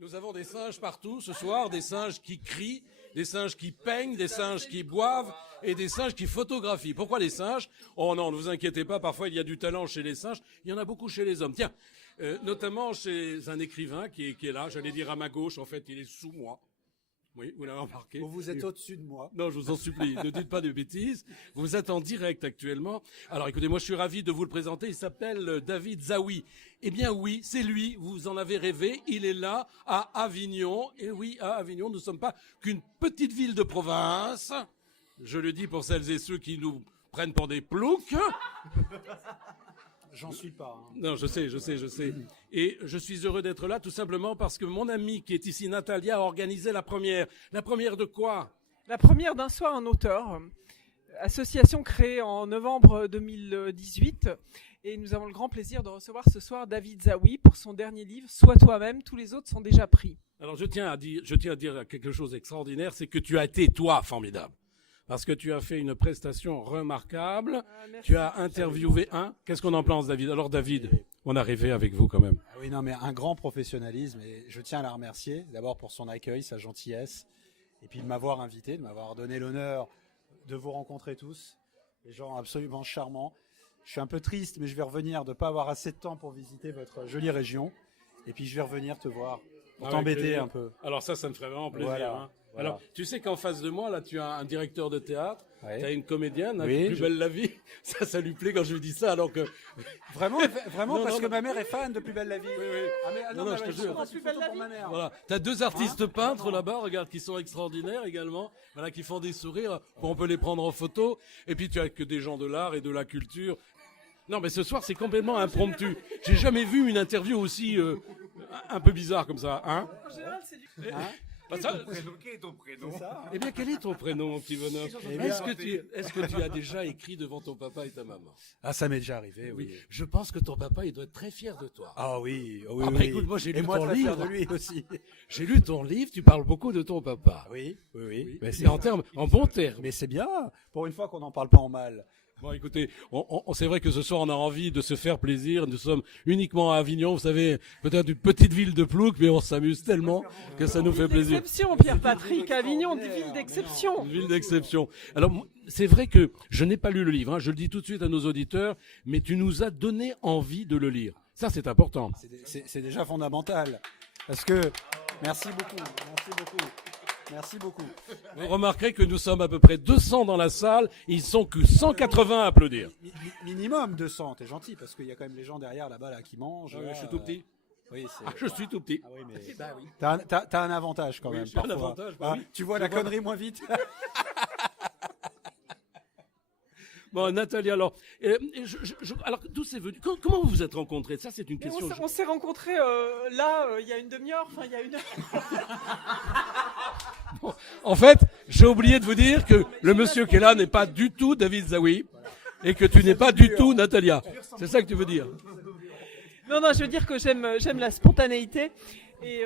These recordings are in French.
Nous avons des singes partout ce soir, des singes qui crient, des singes qui peignent, des singes qui boivent et des singes qui photographient. Pourquoi les singes? Oh non, ne vous inquiétez pas, parfois il y a du talent chez les singes, il y en a beaucoup chez les hommes. Tiens, notamment chez un écrivain qui est là, j'allais dire à ma gauche, en fait il est sous moi. Oui, vous l'avez remarqué. Vous êtes au-dessus de moi. Non, je vous en supplie, ne dites pas de bêtises. Vous êtes en direct actuellement. Alors écoutez, moi je suis ravi de vous le présenter. Il s'appelle David Zaouï. Eh bien oui, c'est lui, vous en avez rêvé. Il est là, à Avignon. Et oui, à Avignon, nous ne sommes pas qu'une petite ville de province. Je le dis pour celles et ceux qui nous prennent pour des ploucs. J'en suis pas. Hein. Non, je sais. Et je suis heureux d'être là tout simplement parce que mon amie qui est ici, Natalia, a organisé la première. La première de quoi? La première d'un soir un auteur. Association créée en novembre 2018. Et nous avons le grand plaisir de recevoir ce soir David Zaouï pour son dernier livre, Sois toi-même, tous les autres sont déjà pris. Alors je tiens à dire quelque chose d'extraordinaire, c'est que tu as été, toi, formidable. Parce que tu as fait une prestation remarquable. Tu as interviewé Qu'est-ce qu'on en pense, David? Alors, David, on a rêvé avec vous quand même. Ah oui, non, mais un grand professionnalisme. Et je tiens à la remercier, d'abord pour son accueil, sa gentillesse, et puis de m'avoir invité, de m'avoir donné l'honneur de vous rencontrer tous. Des gens absolument charmants. Je suis un peu triste, mais je vais revenir de ne pas avoir assez de temps pour visiter votre jolie région. Et puis, je vais revenir te voir, pour t'embêter un peu. Alors ça me ferait vraiment plaisir. Voilà. Hein. Voilà. Alors, tu sais qu'en face de moi, là, tu as un directeur de théâtre, Ouais. tu as une comédienne, Oui, plus belle la vie. Ça lui plaît quand je lui dis ça, alors que... Vraiment, Non, parce non, que non. ma mère est fan de Plus belle la vie. Oui, oui. Ah, mais, Non, je te jure. Plus belle pour ma mère. Voilà, t'as deux artistes peintres là-bas, regarde, qui sont extraordinaires également, voilà, qui font des sourires, on peut les prendre en photo, et puis tu as que des gens de l'art et de la culture. Non, mais ce soir, c'est complètement impromptu. J'ai jamais vu une interview aussi un peu bizarre comme ça, hein? En général, c'est du... Bah, ça- Quel est ton prénom? Eh bien, quel est ton prénom, mon petit bonhomme? Est-ce que tu as déjà écrit devant ton papa et ta maman? Ah, ça m'est déjà arrivé, oui. Oui. Je pense que ton papa, il doit être très fier de toi. Ah oui, oui, Ah bah oui. écoute, moi, j'ai lu Et moi, ton très fier livre. de lui aussi. J'ai lu ton livre, tu parles beaucoup de ton papa. Oui, oui, oui. Mais c'est en bons termes. Mais c'est bien, pour une fois qu'on n'en parle pas en mal. Bon, écoutez, c'est vrai que ce soir, on a envie de se faire plaisir. Nous sommes uniquement à Avignon, vous savez, peut-être une petite ville de Plouc, mais on s'amuse tellement que ça nous fait plaisir. Exception, Pierre-Patrick, Avignon, une ville d'exception. Une ville d'exception. Alors, c'est vrai que je n'ai pas lu le livre, hein, je le dis tout de suite à nos auditeurs, mais tu nous as donné envie de le lire. Ça, c'est important. C'est déjà fondamental. Parce que, merci beaucoup. Merci beaucoup. Vous remarquerez que nous sommes à peu près 200 dans la salle, ils sont que 180 à applaudir. Minimum 200, t'es gentil, parce qu'il y a quand même les gens derrière là-bas là, qui mangent. Je suis tout petit. Oui, Je suis tout petit. Ah oui, mais t'as un avantage quand même. j'ai un parfois. avantage, bah oui. Tu vois la connerie moins vite. Bon, Nathalie, alors, alors d'où c'est venu? Comment vous vous êtes rencontrés? Ça, c'est une Mais question. on s'est rencontrés il y a une demi-heure, enfin il y a une heure. En fait, j'ai oublié de vous dire que le monsieur qui est là n'est pas du tout David Zaouï et que tu n'es pas du tout Natalia. C'est ça que tu veux dire? Non, je veux dire que j'aime la spontanéité et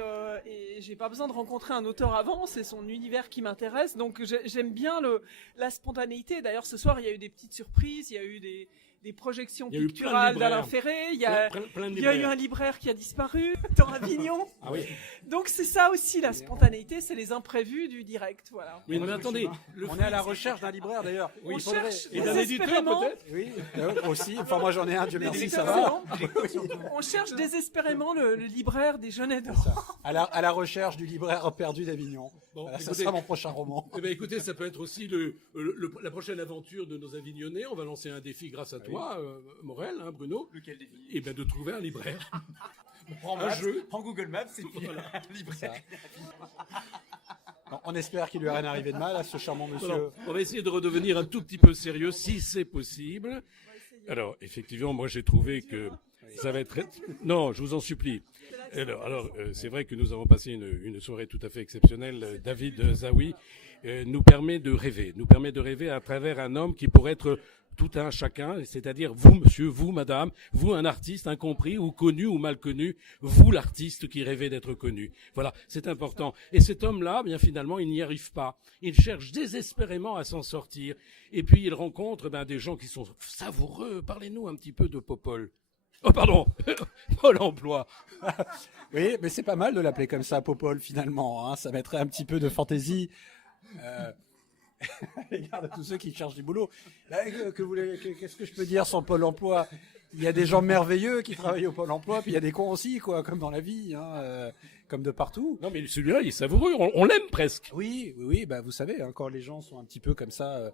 j'ai pas besoin de rencontrer un auteur avant, c'est son univers qui m'intéresse, donc j'aime bien la spontanéité. D'ailleurs, ce soir, il y a eu des petites surprises, il y a eu des projections Il y a eu plein de picturales libraires. d'Alain Ferré, il y a Plein de eu libraires. un libraire qui a disparu dans Avignon. Ah oui. Donc c'est ça aussi la spontanéité, c'est les imprévus du direct, voilà. Oui, mais attendez. On est à la recherche d'un libraire d'ailleurs. Oui, On il faudrait- cherche Et d'un éditeur désespérément- peut-être? Oui, aussi. Enfin, moi j'en ai un, Dieu merci, ça va. On cherche désespérément le libraire des jeunes aidants. À la recherche du libraire perdu d'Avignon. Bon, Voilà, ça écoutez- sera mon prochain roman. Eh bien, écoutez, ça peut être aussi la prochaine aventure de nos Avignonnais. On va lancer un défi grâce à toi, Morel, hein, Bruno. Lequel défi? Eh bien, de trouver un libraire. Prends un Maps, jeu. prends Google Maps et puis libraire. On espère qu'il lui a rien arrivé de mal à ce charmant monsieur. Alors, on va essayer de redevenir un tout petit peu sérieux, si c'est possible. Alors, effectivement, moi, j'ai trouvé que ça va être très... Non, je vous en supplie. Alors, c'est vrai que nous avons passé une soirée tout à fait exceptionnelle. David Zaouï nous permet de rêver à travers un homme qui pourrait être tout un chacun, c'est-à-dire vous, monsieur, vous, madame, vous, un artiste incompris ou connu ou mal connu, vous, l'artiste qui rêvait d'être connu. Voilà, c'est important. Et cet homme-là, bien finalement, il n'y arrive pas. Il cherche désespérément à s'en sortir. Et puis, il rencontre des gens qui sont savoureux. Parlez-nous un petit peu de Popol. Oh, pardon, Pôle emploi. Oui, mais c'est pas mal de l'appeler comme ça, Popol, finalement. Hein. Ça mettrait un petit peu de fantaisie à l'égard de tous ceux qui cherchent du boulot. Là, qu'est-ce que je peux dire sur Pôle emploi? Il y a des gens merveilleux qui travaillent au Pôle emploi, puis il y a des cons aussi, quoi, comme dans la vie, hein, comme de partout. Non, mais celui-là, il est savoureux. On l'aime presque. Oui, bah, vous savez, hein, quand les gens sont un petit peu comme ça,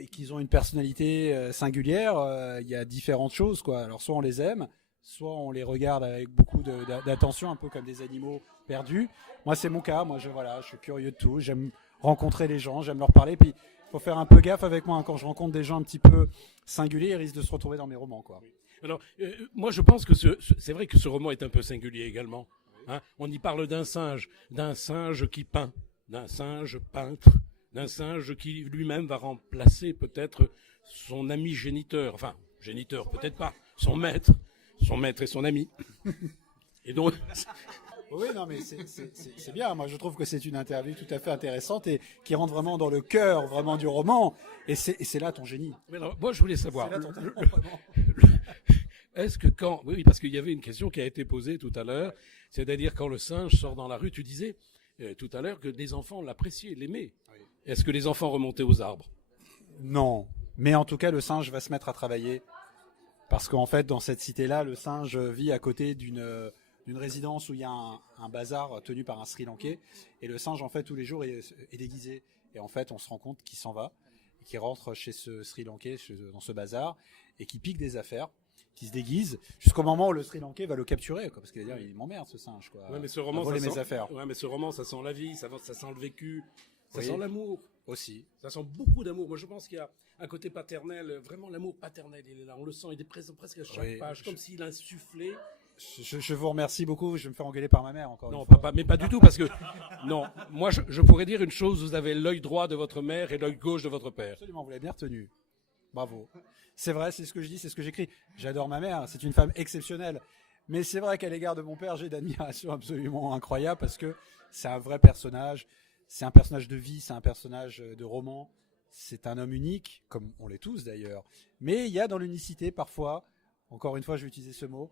et qu'ils ont une personnalité singulière, il y a différentes choses, quoi. Alors, soit on les aime, soit on les regarde avec beaucoup d'attention, un peu comme des animaux perdus. Moi, c'est mon cas. Moi, je suis curieux de tout. J'aime rencontrer les gens, j'aime leur parler. Puis, il faut faire un peu gaffe avec moi. Hein. Quand je rencontre des gens un petit peu singuliers, ils risquent de se retrouver dans mes romans, quoi. Alors, moi, je pense que c'est vrai que ce roman est un peu singulier également. Hein, on y parle d'un singe qui peint, d'un singe peintre, d'un singe qui lui-même va remplacer peut-être son ami géniteur. Enfin, géniteur, peut-être pas. Son maître et son ami. Et donc... Oui, non, mais c'est bien. Moi, je trouve que c'est une interview tout à fait intéressante et qui rentre vraiment dans le cœur vraiment du roman. Et c'est là ton génie. Mais alors, moi, je voulais savoir. C'est là ton talent, vraiment. Est-ce que quand... Oui, parce qu'il y avait une question qui a été posée tout à l'heure. C'est-à-dire quand le singe sort dans la rue, tu disais tout à l'heure que les enfants l'appréciaient, l'aimaient. Oui. Est-ce que les enfants remontaient aux arbres? Non. Mais en tout cas, le singe va se mettre à travailler. Parce qu'en fait, dans cette cité-là, le singe vit à côté d'une résidence où il y a un bazar tenu par un Sri Lankais. Et le singe, en fait, tous les jours, est déguisé. Et en fait, on se rend compte qu'il s'en va, qu'il rentre chez ce Sri Lankais, dans ce bazar, et qu'il pique des affaires, qui se déguise, jusqu'au moment où le Sri Lankais va le capturer, quoi, parce qu'il va dire, il m'emmerde, ce singe, quoi. Ouais, mais ce roman, voler mes affaires. Ouais, mais ce roman, ça sent la vie, ça sent le vécu, ça sent l'amour. Aussi. Ça sent beaucoup d'amour. Moi, je pense qu'il y a un côté paternel, vraiment l'amour paternel, il est là, on le sent, il est présent presque à chaque page, comme s'il insufflait. Je vous remercie beaucoup. Je vais me faire engueuler par ma mère encore. Non, papa, mais pas du tout, parce que non. Moi, je pourrais dire une chose. Vous avez l'œil droit de votre mère et l'œil gauche de votre père. Absolument, vous l'avez bien retenu. Bravo. C'est vrai, c'est ce que je dis, c'est ce que j'écris. J'adore ma mère. C'est une femme exceptionnelle. Mais c'est vrai qu'à l'égard de mon père, j'ai d'admiration absolument incroyable parce que c'est un vrai personnage. C'est un personnage de vie, c'est un personnage de roman. C'est un homme unique, comme on l'est tous d'ailleurs. Mais il y a dans l'unicité parfois, encore une fois, je vais utiliser ce mot,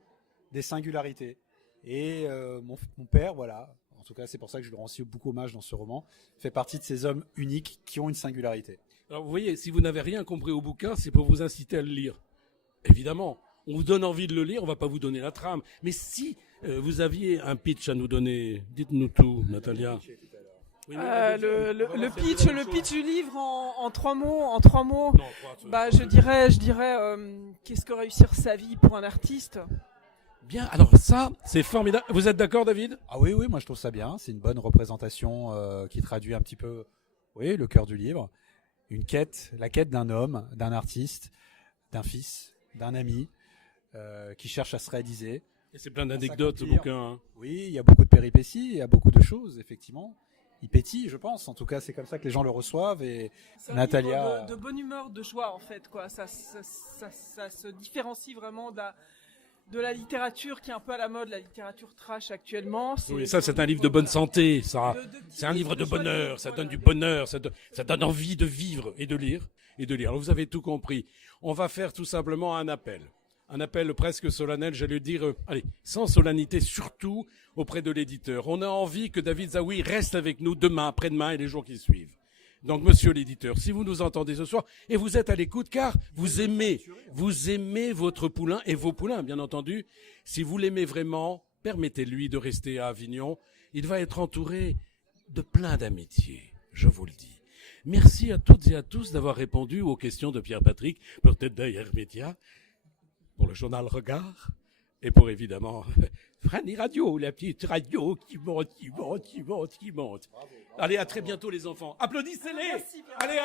des singularités. Et mon père, voilà, en tout cas c'est pour ça que je lui rends aussi beaucoup hommage dans ce roman, fait partie de ces hommes uniques qui ont une singularité. Alors vous voyez, si vous n'avez rien compris au bouquin, c'est pour vous inciter à le lire. Évidemment, on vous donne envie de le lire, on va pas vous donner la trame. Mais si vous aviez un pitch à nous donner, dites-nous tout, Natalia. Oui, le pitch du livre en 3 mots. Non, je dirais, qu'est-ce que réussir sa vie pour un artiste? Bien, alors ça, c'est formidable. Vous êtes d'accord, David? Ah oui, moi je trouve ça bien. C'est une bonne représentation qui traduit un petit peu, oui, le cœur du livre. La quête d'un homme, d'un artiste, d'un fils, d'un ami qui cherche à se réaliser. Et c'est plein d'anecdotes, ce bouquin. Hein. Oui, il y a beaucoup de péripéties, il y a beaucoup de choses, effectivement. Il pétille, je pense. En tout cas, c'est comme ça que les gens le reçoivent. Et c'est Natalia, de bonne humeur, de joie, en fait, quoi. Ça se différencie vraiment de la littérature qui est un peu à la mode, la littérature trash actuellement. Oui, ça c'est un livre de bonne santé, ça. C'est un livre de bonheur, ça donne du bonheur, ça donne envie de vivre et de lire. Alors vous avez tout compris. On va faire tout simplement un appel presque solennel, j'allais dire, sans solennité, surtout auprès de l'éditeur. On a envie que David Zaouï reste avec nous demain, après-demain et les jours qui suivent. Donc, monsieur l'éditeur, si vous nous entendez ce soir, et vous êtes à l'écoute, car vous aimez votre poulain et vos poulains, bien entendu, si vous l'aimez vraiment, permettez-lui de rester à Avignon. Il va être entouré de plein d'amitié, je vous le dis. Merci à toutes et à tous d'avoir répondu aux questions de Pierre-Patrick, peut-être d'ailleurs Média, pour le journal Regard, et pour évidemment Franny Radio, la petite radio qui monte. Bravo. Allez, à très bientôt les enfants. Applaudissez-les. Allez.